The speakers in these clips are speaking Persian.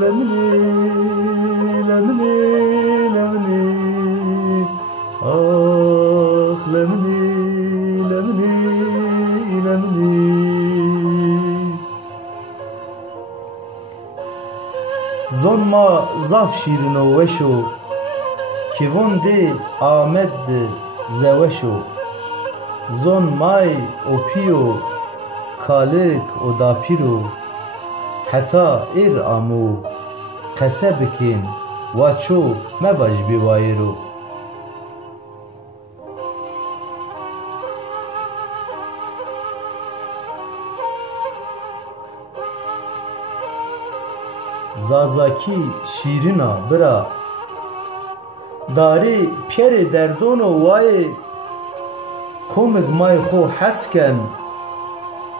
لمني لمني لمني لمني لمني لمني زون ما زاف شیرین و وشو کیوان دی آمد زوشو زون مای و پیو کالک و داپیرو حتی ایر آمو قصه بکن و چو مواج بیوایرو زازاکی شیرینا برا داری پیر دردون و وای کومگ مای خو حس کن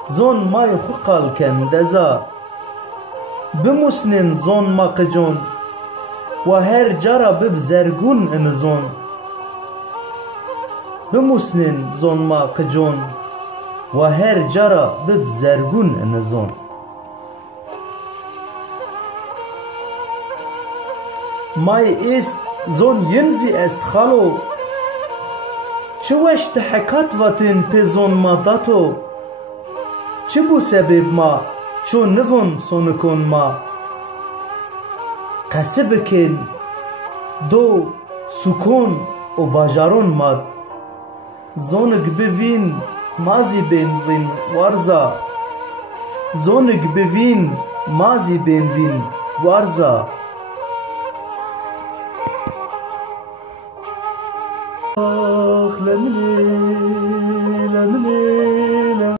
زون مای خو قال کن دزا بمسنن زون ما قجون و هر جرا بب زرگون ان زون بمسنن زون ما قجون و هر جرا بب زرگون ان زون مای است زون ینزی است خالو چوش تحکات واتن پی زون ما داتو چه بو سبب ما چون نفون سونکون ما قصه بکن دو سکون و باجارون ماد زونگ بوین مازی بین وین وارزا زونگ بوین مازی بین وین وارزا